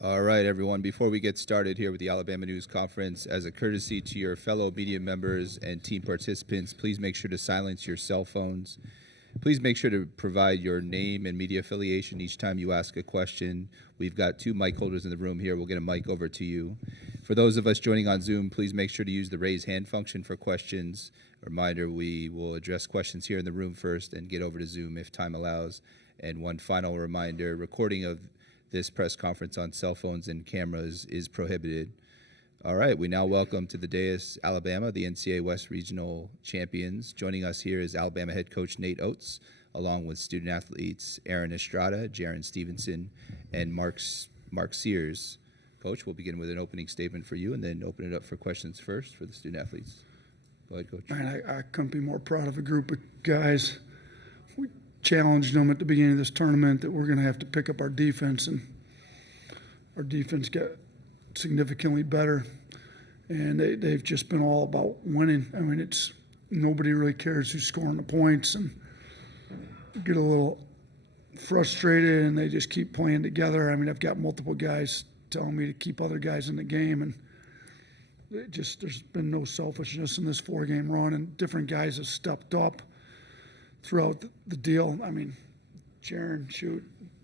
All right, everyone. Before we get started here with the Alabama News Conference, as a courtesy to your fellow media members and team participants, please make sure to silence your cell phones. Please make sure to provide your name and media affiliation each time you ask a question. We've got 2 mic holders in the room here. We'll get a mic over to you. For those of us joining on Zoom, please make sure to use the raise hand function for questions. Reminder, we will address questions here in the room first and get over to Zoom if time allows. And one final reminder, recording of this press conference on cell phones and cameras is prohibited. All right, we now welcome to the dais Alabama, the NCAA West Regional Champions. Joining us here is Alabama head coach Nate Oats, along with student athletes Estrada, Jarin, Stevenson, and Mark Sears. Coach, we'll begin with an opening statement for you and then open it up for questions first for the student athletes. Go ahead, Coach. Man, I couldn't be more proud of a group of guys. We challenged them at the beginning of this tournament that we're going to have to pick up our defense, and our defense got significantly better, and they've just been all about winning. I mean, it's nobody really cares who's scoring the points, and get a little frustrated, and they just keep playing together. I mean, I've got multiple guys telling me to keep other guys in the game, and there's been no selfishness in this 4-game run, and different guys have stepped up throughout the deal. I mean, Jarin,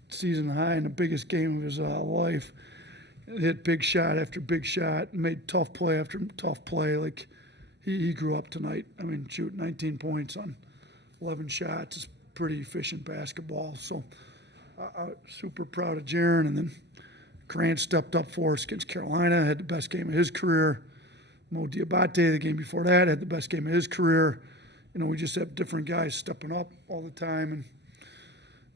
season high in the biggest game of his life. Hit big shot after big shot, made tough play after tough play. Like, he grew up tonight. I mean, 19 points on 11 shots is pretty efficient basketball. So I'm super proud of Jarin. And then Grant stepped up for us against Carolina, had the best game of his career. Mo Diabate, the game before that, had the best game of his career. You know, we just have different guys stepping up all the time. And,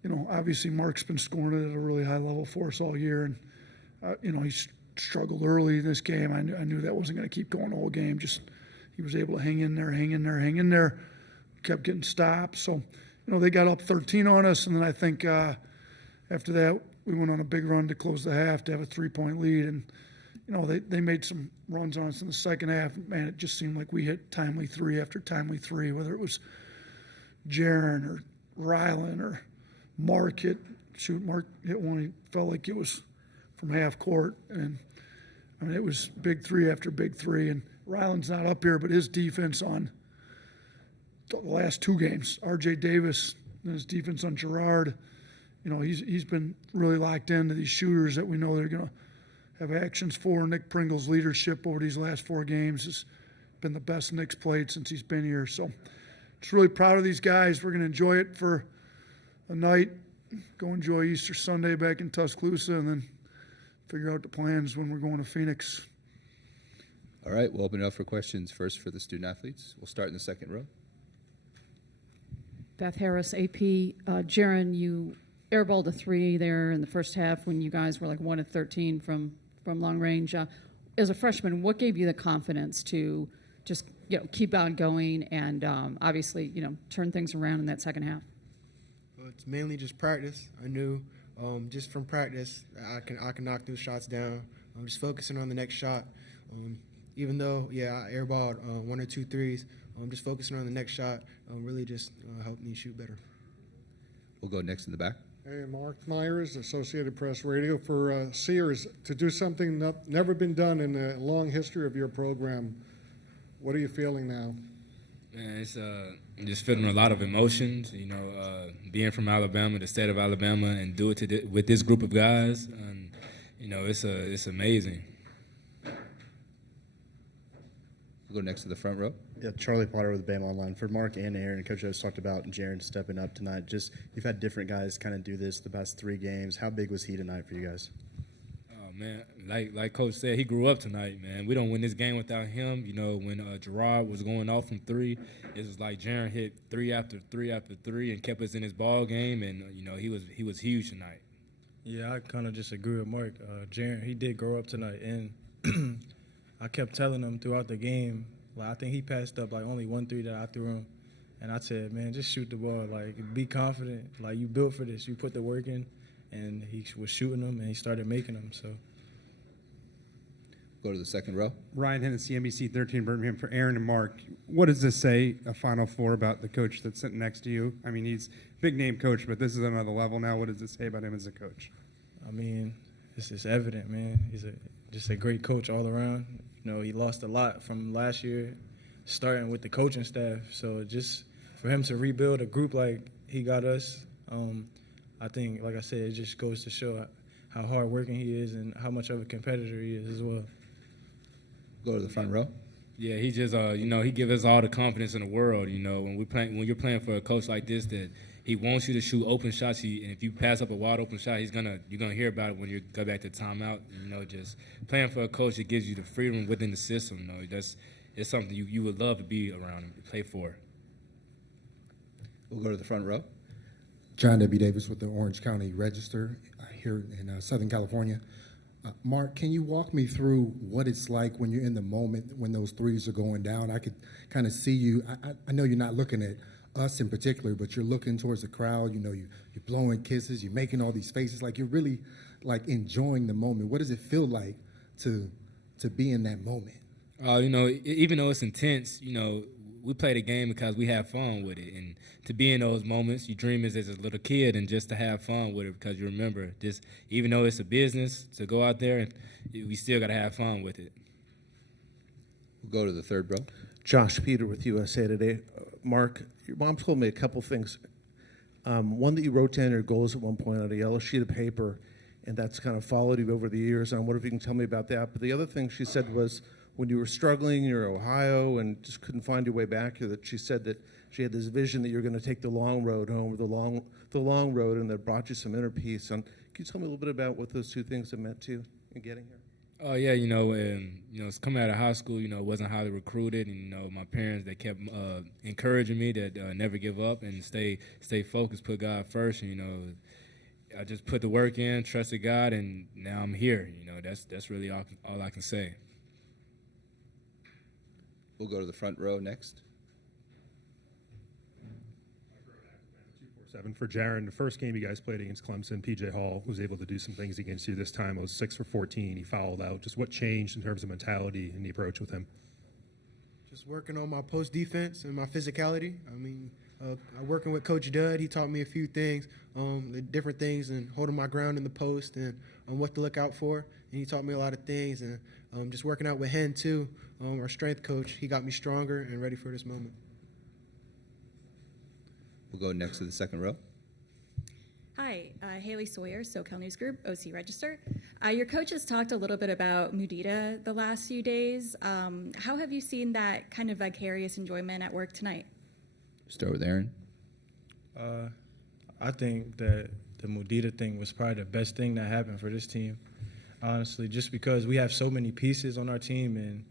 you know, obviously Mark's been scoring it at a really high level for us all year. And, you know, he struggled early in this game. I knew that wasn't going to keep going the whole game. Just he was able to hang in there, kept getting stopped. So, you know, they got up 13 on us. And then I think after that, we went on a big run to close the half to have a 3-point lead. And, you know, they made some runs on us in the second half. Man, it just seemed like we hit timely 3 after timely 3, whether it was Jarin or Rylan or Mark hit one. He felt like it was from half court. And, I mean, it was big 3 after big 3. And Rylan's not up here, but his defense on the last 2 games, R.J. Davis and his defense on Gerard, you know, he's been really locked into these shooters that we know they're going to have actions for. Nick Pringle's leadership over these last 4 games has been the best Nick's played since he's been here. So just really proud of these guys. We're going to enjoy it for a night, go enjoy Easter Sunday back in Tuscaloosa, and then figure out the plans when we're going to Phoenix. All right, we'll open it up for questions first for the student athletes. We'll start in the second row. Beth Harris, AP. Jarin, you airballed a 3 there in the first half when you guys were like 1 of 13 from long range. As a freshman, what gave you the confidence to just, you know, keep on going and obviously, you know, turn things around in that second half? Well, it's mainly just practice. I knew just from practice I can knock those shots down. I'm just focusing on the next shot. Even though, I airballed 1 or 2 threes, I'm just focusing on the next shot. Really just helped me shoot better. We'll go next in the back. Hey, Mark Myers, Associated Press Radio. For Sears, to do something never been done in the long history of your program, what are you feeling now? Man, it's just feeling a lot of emotions. You know, being from Alabama, the state of Alabama, and do it with this group of guys. And, you know, it's amazing. We'll go next to the front row. Yeah, Charlie Potter with Bama Online. For Mark and Aaron, Coach Oats talked about Jarin stepping up tonight. Just, you've had different guys kind of do this the past 3 games. How big was he tonight for you guys? Oh, man, like Coach said, he grew up tonight, man. We don't win this game without him. You know, when Gerard was going off from 3, it was like Jarin hit 3 after 3 after 3 and kept us in his ball game, and, you know, he was huge tonight. Yeah, I kind of just agree with Mark. Jarin, he did grow up tonight, and I kept telling him throughout the game, like, I think he passed up like only 1 3 that I threw him, and I said, man, just shoot the ball, like, be confident, like, you built for this, you put the work in, and he was shooting them and he started making them. So Go to the second row. Ryan Hennessy, NBC 13 Birmingham. For Aaron and Mark, what does this say, a Final Four, about the coach that's sitting next to you? I mean, he's a big-name coach, but this is another level now. What does it say about him as a coach? I mean, it's just evident, man. He's just a great coach all around. You know, he lost a lot from last year, starting with the coaching staff. So just for him to rebuild a group like he got us, I think, like I said, it just goes to show how hard-working he is and how much of a competitor he is as well. Go to the front row. Yeah, he just, he gives us all the confidence in the world. You know, when you're playing for a coach like this, that he wants you to shoot open shots. And if you pass up a wide open shot, you're gonna hear about it when you go back to timeout. You know, just playing for a coach that gives you the freedom within the system. You know, it's something you would love to be around and play for. We'll go to the front row. John W. Davis with the Orange County Register here in Southern California. Mark, can you walk me through what it's like when you're in the moment when those threes are going down? I could kind of see you. I know you're not looking at us in particular, but you're looking towards the crowd. You know, you're blowing kisses, you're making all these faces, like you're really like enjoying the moment. What does it feel like to be in that moment? Even though it's intense, we play the game because we have fun with it. And to be in those moments, you dream as a little kid and just to have fun with it because you remember, just even though it's a business, to go out there and we still got to have fun with it. We'll go to the third row. Josh Peter with USA Today. Mark, your mom told me a couple things. One, that you wrote down your goals at one point on a yellow sheet of paper, and that's kind of followed you over the years. And I wonder if you can tell me about that. But the other thing she said was, when you were struggling in Ohio and just couldn't find your way back here, that she said that she had this vision that you're going to take the long road home, or the long road, and that brought you some inner peace. Can you tell me a little bit about what those two things have meant to you in getting here? Oh yeah, it's coming out of high school. Wasn't highly recruited, and my parents, they kept encouraging me to never give up and stay focused, put God first. And I just put the work in, trusted God, and now I'm here. That's really all I can say. We'll go to the front row next. 7 for Jarin. The first game you guys played against Clemson, P.J. Hall was able to do some things against you this time. It was 6 for 14. He fouled out. Just what changed in terms of mentality and the approach with him? Just working on my post defense and my physicality. Working with Coach Dud, he taught me a few things, the different things, and holding my ground in the post and what to look out for. And he taught me a lot of things. And just working out with Hen, too, our strength coach, he got me stronger and ready for this moment. We'll go next to the second row. Hi, Haley Sawyer, SoCal News Group, OC Register. Your coach has talked a little bit about Mudita the last few days. How have you seen that kind of vicarious enjoyment at work tonight? Start with Aaron. I think that the Mudita thing was probably the best thing that happened for this team, honestly, just because we have so many pieces on our team, and,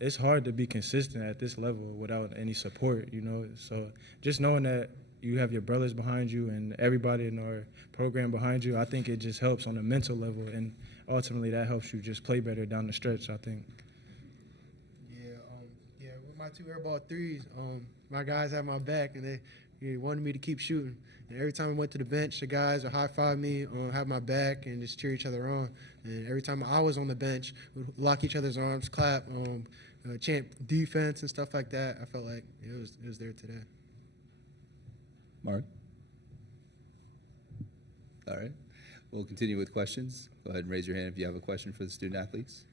it's hard to be consistent at this level without any support, So just knowing that you have your brothers behind you and everybody in our program behind you, I think it just helps on a mental level, and ultimately that helps you just play better down the stretch, I think. With my 2 airball threes, my guys have my back, and they wanted me to keep shooting. And every time I went to the bench, the guys would high-five me, have my back, and just cheer each other on. And every time I was on the bench, we'd lock each other's arms, clap, chant defense and stuff like that. I felt like it was there today. Mark? All right. We'll continue with questions. Go ahead and raise your hand if you have a question for the student athletes.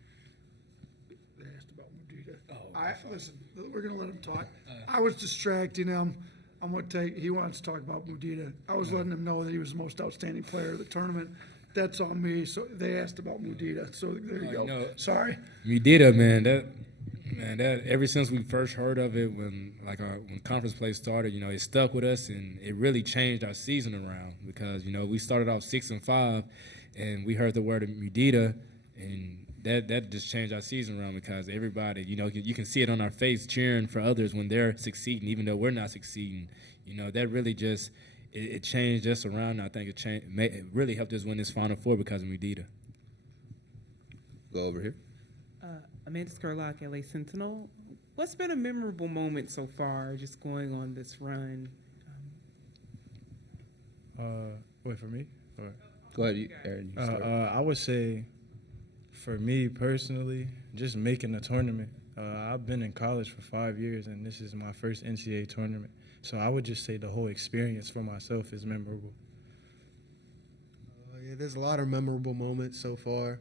They asked about Mudita. Listen, we're going to let him talk. I was distracting him on what he wants to talk about Mudita. I was letting him know that he was the most outstanding player of the tournament. That's on me. So they asked about Mudita. So there you go. Sorry. Mudita, man, that ever since we first heard of it, when conference play started, it stuck with us, and it really changed our season around because we started off 6-5, and we heard the word of Mudita, and that just changed our season around because everybody, you can see it on our face cheering for others when they're succeeding, even though we're not succeeding. That really just it changed us around. I think it really helped us win this Final Four because of Mudita. Go over here. Amanda Skurlock, LA Sentinel. What's been a memorable moment so far, just going on this run? Wait, for me? Or? Go ahead, Aaron. You start. I would say, for me personally, just making the tournament. I've been in college for 5 years, and this is my first NCAA tournament. So I would just say the whole experience for myself is memorable. there's a lot of memorable moments so far.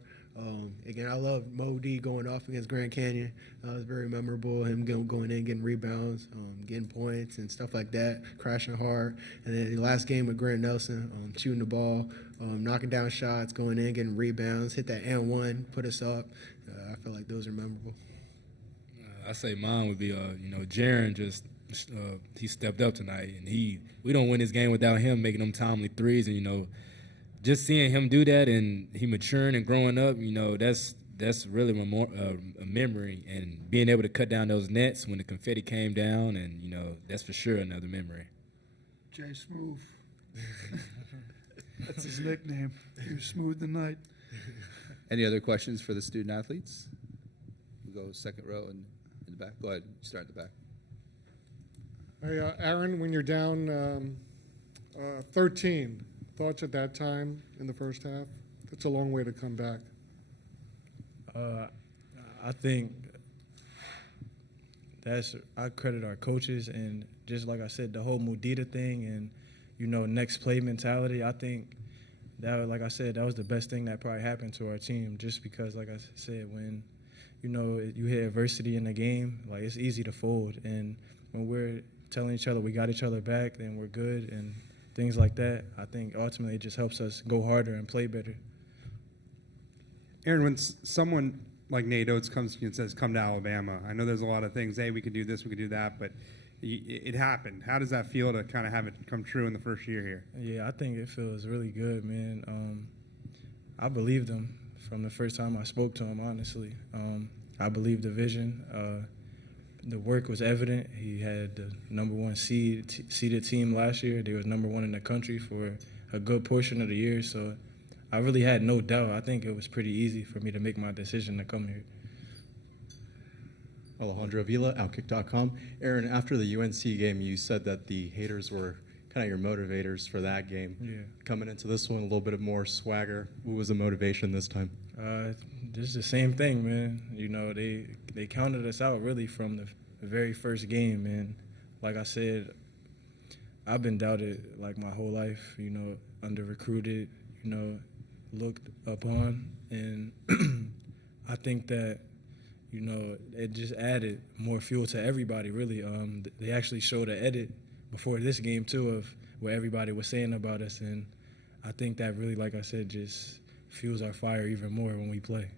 Again, I love Mo D going off against Grand Canyon. That was very memorable. Him going in, getting rebounds, getting points and stuff like that, crashing hard. And then the last game with Grant Nelson, shooting the ball, knocking down shots, going in, getting rebounds, hit that and one, put us up. I feel like those are memorable. I say mine would be, Jarin just he stepped up tonight, and we don't win this game without him making them timely threes, and just seeing him do that and he maturing and growing up, that's really a memory, and being able to cut down those nets when the confetti came down, and that's for sure another memory. Jay Smooth. That's his nickname. He was smooth tonight. Any other questions for the student athletes? We'll go second row and in the back. Go ahead, start at the back. Hey, Aaron, when you're down 13, thoughts at that time in the first half? It's a long way to come back. I think I credit our coaches, and just like I said, the whole Mudita thing and, next play mentality. I think that, like I said, that was the best thing that probably happened to our team, just because, like I said, when, you hit adversity in the game, like, it's easy to fold. And when we're telling each other we got each other back, then we're good, and things like that, I think ultimately it just helps us go harder and play better. Aaron, when someone like Nate Oats comes to you and says, come to Alabama, I know there's a lot of things, hey, we could do this, we could do that, but it happened. How does that feel to kind of have it come true in the first year here? Yeah, I think it feels really good, man. I believed him from the first time I spoke to him, honestly. I believed the vision. The work was evident. He had the number one seeded team last year. They was number one in the country for a good portion of the year. So I really had no doubt. I think it was pretty easy for me to make my decision to come here. Alejandro Vila, Outkick.com. Aaron, after the UNC game, you said that the haters were kind of your motivators for that game. Yeah. Coming into this one, a little bit more swagger. What was the motivation this time? Just the same thing, man. They counted us out really from the very first game, and like I said, I've been doubted like my whole life. Under recruited, looked upon, and I think that it just added more fuel to everybody. Really, they actually showed an edit before this game too of what everybody was saying about us, and I think that really, like I said, just fuels our fire even more when we play.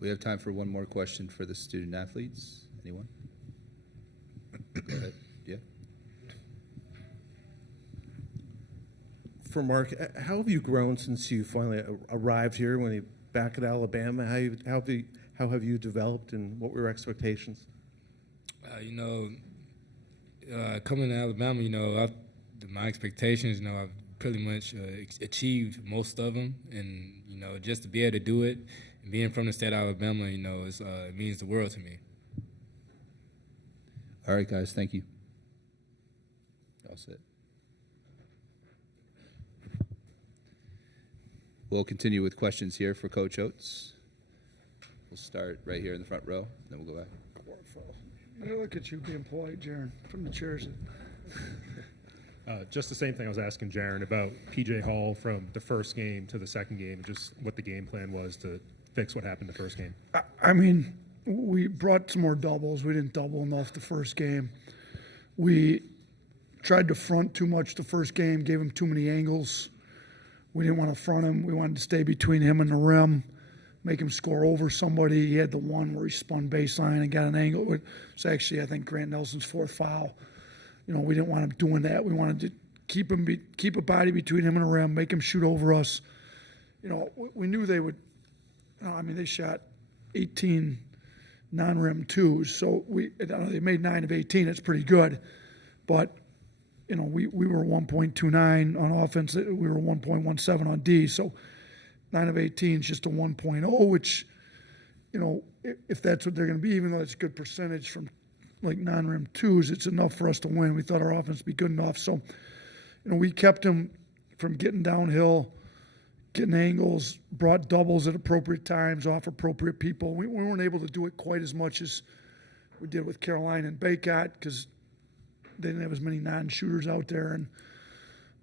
We have time for one more question for the student athletes. Anyone? Go ahead. Yeah. For Mark, how have you grown since you finally arrived here? When you back at Alabama, how have you developed, and what were your expectations? Coming to Alabama, my expectations, I've pretty much achieved most of them, and just to be able to do it, and being from the state of Alabama, it means the world to me. All right, guys, thank you. All set. We'll continue with questions here for Coach Oats. We'll start right here in the front row, then we'll go back. Hey, look at you being polite, Jarin, from the chairs. Just the same thing I was asking Jarin about PJ Hall from the first game to the second game, just what the game plan was to fix what happened the first game. I mean, we brought some more doubles. We didn't double enough the first game. We tried to front too much the first game, gave him too many angles. We didn't want to front him. We wanted to stay between him and the rim, make him score over somebody. He had the one where he spun baseline and got an angle. It's actually, I think, Grant Nelson's fourth foul. We didn't want him doing that. We wanted to keep a body between him and the rim, make him shoot over us. We knew they would. They shot 18 non-rim twos, so they made 9 of 18. It's pretty good, but we were 1.29 on offense. We were 1.17 on D. So 9 of 18 is just a 1.0, which if that's what they're going to be, even though it's a good percentage from like non-rim twos, it's enough for us to win. We thought our offense would be good enough. So, we kept him from getting downhill, getting angles, brought doubles at appropriate times off appropriate people. We weren't able to do it quite as much as we did with Carolina and Baycott because they didn't have as many non-shooters out there.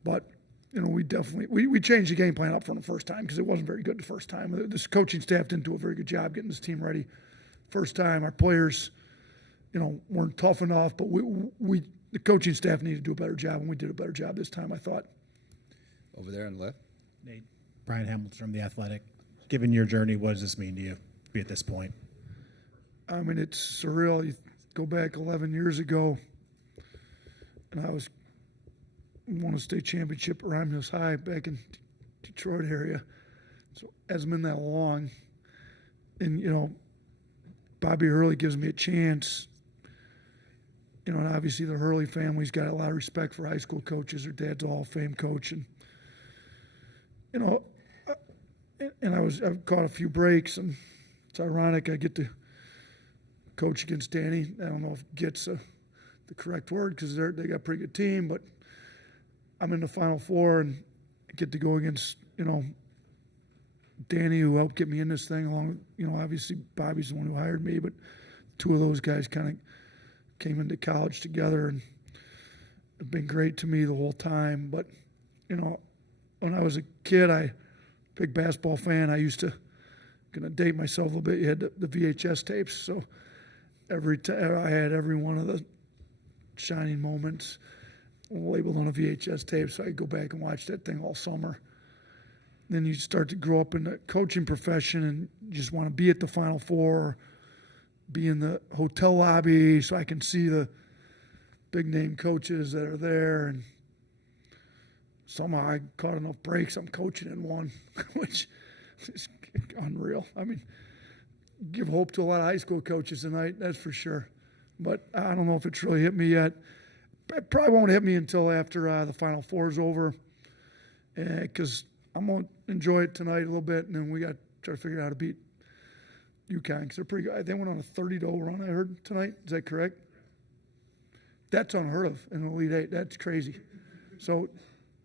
But we definitely we changed the game plan up from the first time because it wasn't very good the first time. This coaching staff didn't do a very good job getting this team ready. First time, our players, weren't tough enough, but the coaching staff needed to do a better job, and we did a better job this time, I thought. Over there on the left. Nate, Brian Hamilton from The Athletic. Given your journey, what does this mean to you to be at this point? I mean, it's surreal. You go back 11 years ago, and I won a state championship at Rhyme Hills High back in Detroit area. So it hasn't been that long. And, Bobby Hurley gives me a chance. And obviously the Hurley family's got a lot of respect for high school coaches. Their dad's a Hall of Fame coach. And, I've caught a few breaks, and it's ironic I get to coach against Danny. I don't know if "get's" the correct word because they got a pretty good team, but I'm in the Final Four and I get to go against, Danny, who helped get me in this thing along, obviously Bobby's the one who hired me, but two of those guys kind of came into college together and have been great to me the whole time. But, when I was a kid, big basketball fan, I used to, gonna date myself a little bit, you had the VHS tapes, so every time I had every one of the shining moments labeled on a VHS tape, so I could go back and watch that thing all summer. Then you start to grow up in the coaching profession and you just want to be at the Final Four, be in the hotel lobby so I can see the big name coaches that are there. And somehow I caught enough breaks. I'm coaching in one, which is unreal. I mean, give hope to a lot of high school coaches tonight, that's for sure. But I don't know if it's really hit me yet. It probably won't hit me until after the Final Four is over, because I'm going to enjoy it tonight a little bit, and then we got to try to figure out how to beat UConn because they're pretty good. They went on a 30-0 run, I heard, tonight. Is that correct? That's unheard of in the Elite Eight. That's crazy. So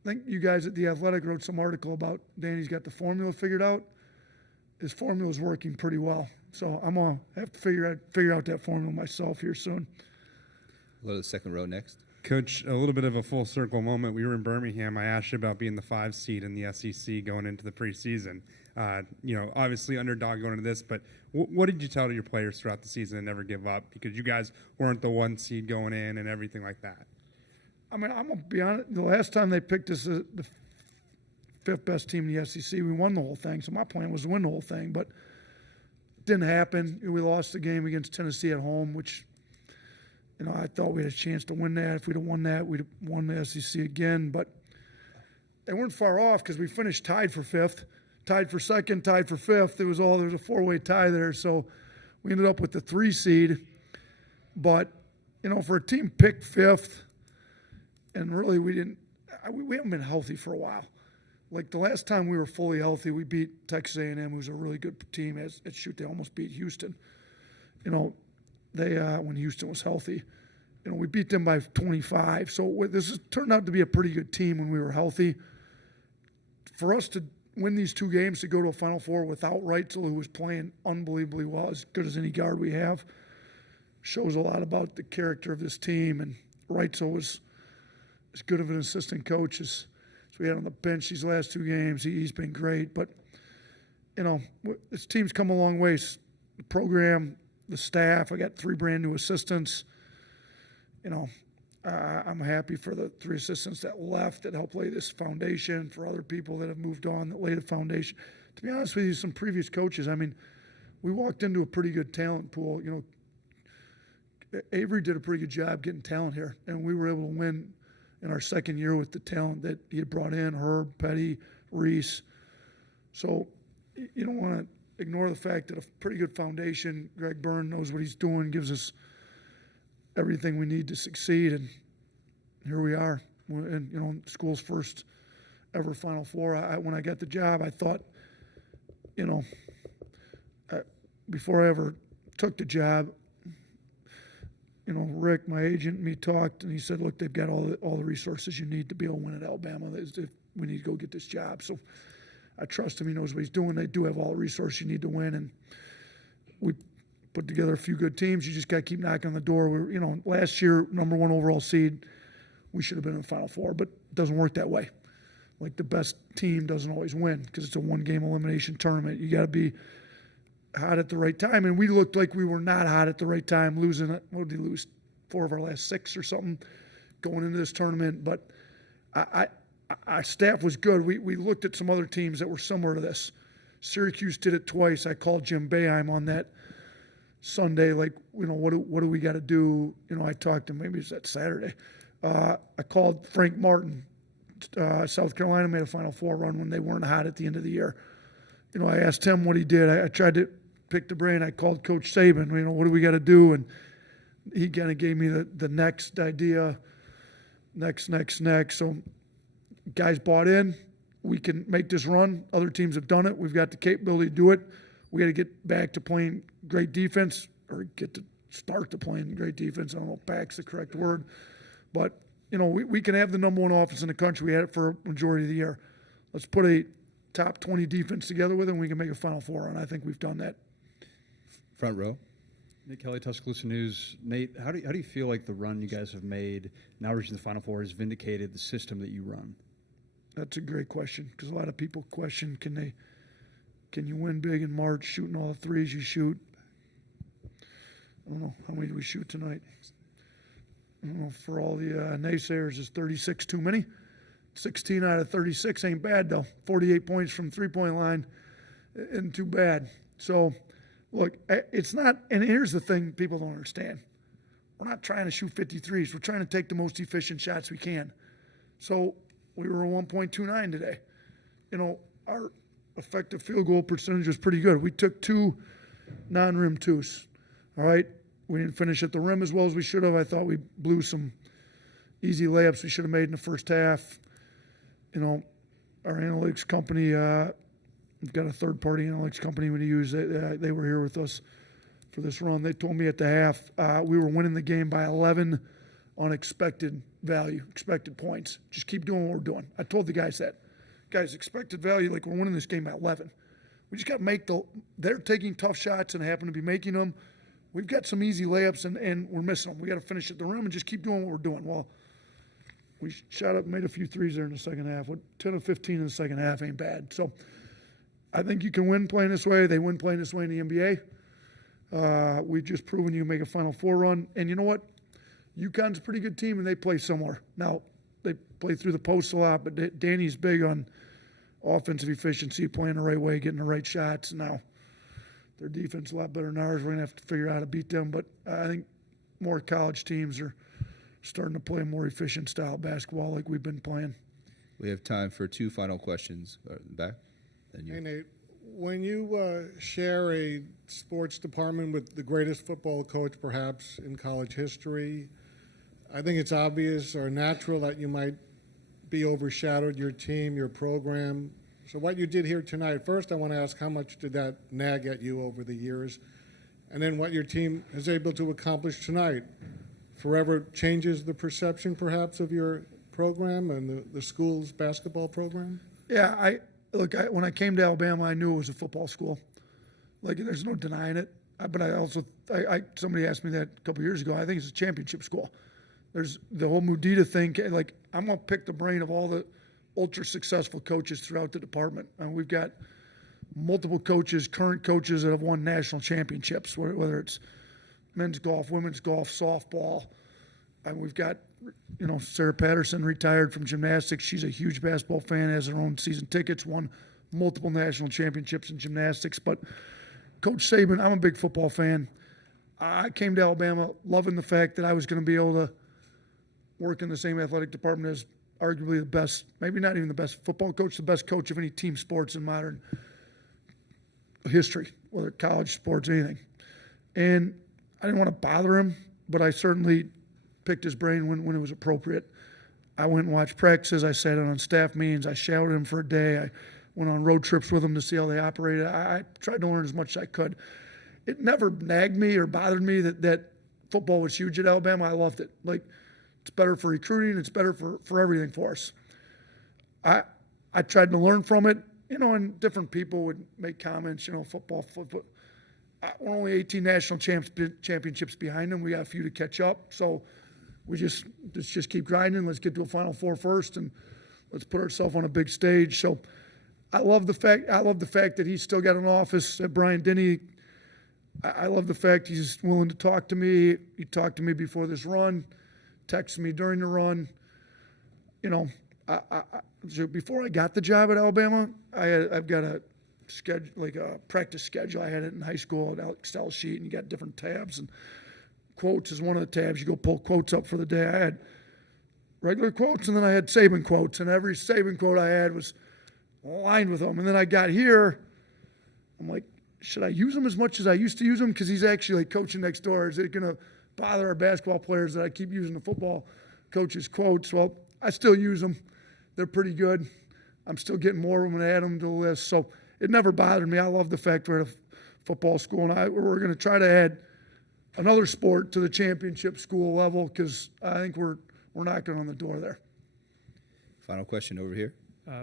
I think you guys at The Athletic wrote some article about Danny's got the formula figured out. His formula is working pretty well. So I'm going to have to figure out that formula myself here soon. We'll go to the second row next. Coach, a little bit of a full circle moment. We were in Birmingham. I asked you about being the 5 seed in the SEC going into the preseason. Obviously underdog going into this, but what did you tell to your players throughout the season to never give up? Because you guys weren't the 1 seed going in and everything like that. I mean, I'm going to be honest. The last time they picked us the 5th best team in the SEC, we won the whole thing. So my plan was to win the whole thing, but it didn't happen. We lost the game against Tennessee at home, which – I thought we had a chance to win that. If we'd have won that, we'd have won the SEC again. But they weren't far off because we finished tied for 5th, tied for 2nd, tied for 5th. There was a 4-way tie there. So we ended up with the 3 seed. But, for a team picked 5th, and really we haven't been healthy for a while. Like the last time we were fully healthy, we beat Texas A&M, who's a really good team. They almost beat Houston. When Houston was healthy, we beat them by 25. So this has turned out to be a pretty good team when we were healthy. For us to win these 2 games, to go to a Final Four without Reitzel, who was playing unbelievably well, as good as any guard we have, shows a lot about the character of this team. And Reitzel was as good of an assistant coach as we had on the bench these last 2 games. He's been great. But, this team's come a long ways. The program, the staff, I got 3 brand new assistants. I'm happy for the 3 assistants that left that helped lay this foundation, for other people that have moved on that laid a foundation. To be honest with you, some previous coaches, I mean, we walked into a pretty good talent pool. Avery did a pretty good job getting talent here, and we were able to win in our 2nd year with the talent that he had brought in, Herb, Petty, Reese. So you don't want to ignore the fact that a pretty good foundation. Greg Byrne knows what he's doing, gives us everything we need to succeed, and here we are. And school's first ever Final Four. When I got the job, I thought, before I ever took the job, Rick, my agent, and me talked, and he said, "Look, they've got all the resources you need to be able to win at Alabama. We need to go get this job." So I trust him. He knows what he's doing. They do have all the resources you need to win, and we put together a few good teams. You just got to keep knocking on the door. Last year, number 1 overall seed, we should have been in the Final Four, but it doesn't work that way. like the best team doesn't always win because it's a one-game elimination tournament. You got to be hot at the right time, and we looked like we were not hot at the right time, losing, what did we lose, 4 of our last 6 or something going into this tournament. But our staff was good. We looked at some other teams that were similar to this. Syracuse did it twice. I called Jim Boeheim on that Sunday, like, what do we got to do? I talked to him, maybe it was that Saturday. I called Frank Martin. South Carolina made a Final Four run when they weren't hot at the end of the year. I asked him what he did. I tried to pick the brain. I called Coach Saban, what do we got to do? And he kind of gave me the next idea, next. So guys bought in. We can make this run. Other teams have done it. We've got the capability to do it. We got to get back to playing great defense, or get to start to playing great defense. I don't know if back's the correct word. But, we can have the number 1 offense in the country. We had it for a majority of the year. Let's put a top 20 defense together with it, and we can make a Final Four, and I think we've done that. Front row. Nate Kelly, Tuscaloosa News. Nate, how do you feel like the run you guys have made, now reaching the Final Four, has vindicated the system that you run? That's a great question, because a lot of people question, can you win big in March shooting all the threes you shoot? I don't know. How many do we shoot tonight? I don't know. For all the naysayers, is 36 too many? 16 out of 36 ain't bad, though. 48 points from three-point line isn't too bad. So, look, it's not – and here's the thing people don't understand. We're not trying to shoot 53s. We're trying to take the most efficient shots we can. So we were 1.29 today. Our effective field goal percentage was pretty good. We took 2 non-rim twos, all right? We didn't finish at the rim as well as we should have. I thought we blew some easy layups we should have made in the first half. Our analytics company, we've got a third-party analytics company we use. They were here with us for this run. They told me at the half we were winning the game by 11 on expected value, expected points. Just keep doing what we're doing. I told the guys that. Guys, expected value, like we're winning this game by 11. We just got to make they're taking tough shots and happen to be making them. We've got some easy layups and we're missing them. We got to finish at the rim and just keep doing what we're doing. Well, we shot up, made a few threes there in the second half. 10 of 15 in the second half ain't bad. So I think you can win playing this way. They win playing this way in the NBA. We've just proven you can make a Final Four run. And you know what? UConn's a pretty good team, and they play somewhere. Now, they play through the post a lot, but Danny's big on offensive efficiency, playing the right way, getting the right shots. Now, their defense is a lot better than ours. We're going to have to figure out how to beat them. But I think more college teams are starting to play a more efficient style of basketball like we've been playing. We have time for 2 final questions. Back. Hey, Nate, when you share a sports department with the greatest football coach perhaps in college history, I think it's obvious or natural that you might be overshadowed, your team, your program. So what you did here tonight, first I want to ask, how much did that nag at you over the years? And then what your team is able to accomplish tonight forever changes the perception perhaps of your program and the school's basketball program? Yeah, when I came to Alabama, I knew it was a football school. Like, there's no denying it. But somebody asked me that a couple years ago. I think it's a championship school. There's the whole Mudita thing. Like, I'm going to pick the brain of all the ultra-successful coaches throughout the department. And we've got multiple coaches, current coaches that have won national championships, whether it's men's golf, women's golf, softball. And we've got, Sarah Patterson retired from gymnastics. She's a huge basketball fan, has her own season tickets, won multiple national championships in gymnastics. But Coach Saban, I'm a big football fan. I came to Alabama loving the fact that I was going to be able to work in the same athletic department as arguably the best, maybe not even the best football coach, the best coach of any team sports in modern history, whether college sports, anything. And I didn't want to bother him, but I certainly picked his brain when it was appropriate. I went and watched practices. I sat in on staff meetings. I shadowed him for a day. I went on road trips with him to see how they operated. I tried to learn as much as I could. It never nagged me or bothered me that football was huge at Alabama. I loved it. Like, it's better for recruiting. It's better for everything for us. I tried to learn from it, and different people would make comments, football. We're only 18 national championships behind them. We got a few to catch up. So let's just keep grinding. Let's get to a Final Four first, and let's put ourselves on a big stage. So I love the fact that he's still got an office at Bryant-Denny. I love the fact he's willing to talk to me. He talked to me before this run, texted me during the run. You know, before I got the job at Alabama, I've got a schedule, like a practice schedule. I had it in high school, an Excel sheet, and you got different tabs. And quotes is one of the tabs. You go pull quotes up for the day. I had regular quotes, and then I had Saban quotes, and every Saban quote I had was aligned with them. And then I got here, I'm like, should I use them as much as I used to use them? Because he's actually like coaching next door. Is it going to bother our basketball players that I keep using the football coach's quotes? Well, I still use them. They're pretty good. I'm still getting more of them and add them to the list. So it never bothered me. I love the fact we're at a football school, and we're going to try to add another sport to the championship school level because I think we're knocking on the door there. Final question over here.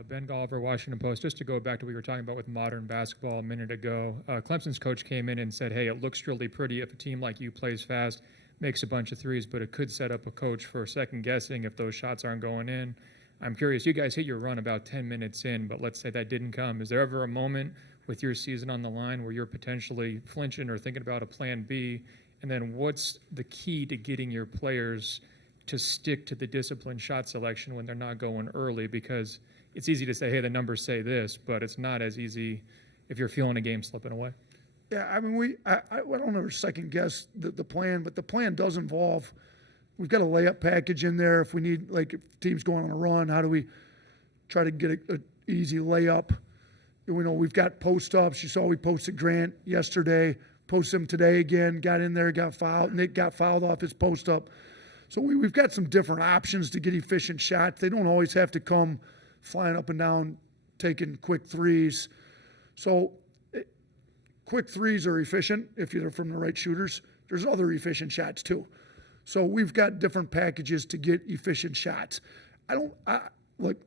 Ben Golliver, Washington Post. Just to go back to what we were talking about with modern basketball a minute ago, Clemson's coach came in and said, hey, it looks really pretty if a team like you plays fast, makes a bunch of threes, but it could set up a coach for second guessing if those shots aren't going in. I'm curious, you guys hit your run about 10 minutes in, but let's say that didn't come. Is there ever a moment with your season on the line where you're potentially flinching or thinking about a plan B? And then what's the key to getting your players to stick to the disciplined shot selection when they're not going early? Because it's easy to say, hey, the numbers say this, but it's not as easy if you're feeling a game slipping away. Yeah, I mean, I don't ever second guess the plan, but the plan does involve, we've got a layup package in there. If we need, like, if team's going on a run, how do we try to get an easy layup? You know, we've got post-ups. You saw we posted Grant yesterday, posted him today again, got in there, got fouled. Nick got fouled off his post-up. So we've got some different options to get efficient shots. They don't always have to come flying up and down, taking quick threes. So quick threes are efficient if you're from the right shooters. There's other efficient shots too. So we've got different packages to get efficient shots. Look,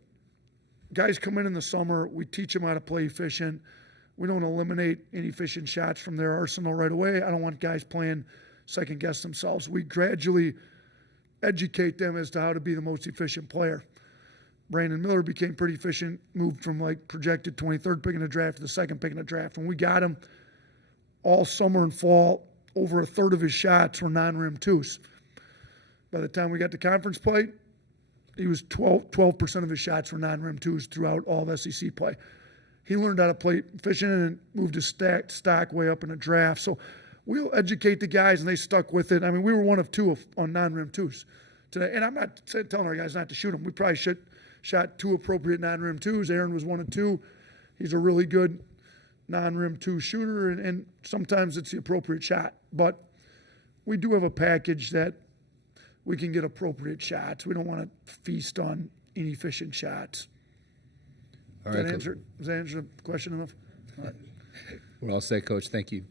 guys come in the summer, we teach them how to play efficient. We don't eliminate inefficient shots from their arsenal right away. I don't want guys playing second guess themselves. We gradually educate them as to how to be the most efficient player. Brandon Miller became pretty efficient, moved from like projected 23rd pick in the draft to the second pick in the draft. When we got him all summer and fall, over a third of his shots were non-rim twos. By the time we got to conference play, he was 12% of his shots were non-rim twos throughout all of SEC play. He learned how to play efficient and moved his stock way up in the draft. So we'll educate the guys, and they stuck with it. I mean, we were one of two on non-rim twos today. And I'm not telling our guys not to shoot them. We probably shot two appropriate non-rim twos. Aaron was 1 of 2. He's a really good non-rim two shooter, and sometimes it's the appropriate shot. But we do have a package that we can get appropriate shots. We don't want to feast on inefficient shots. All right, Does that answer the question enough? All right. We're all set, Coach. Thank you.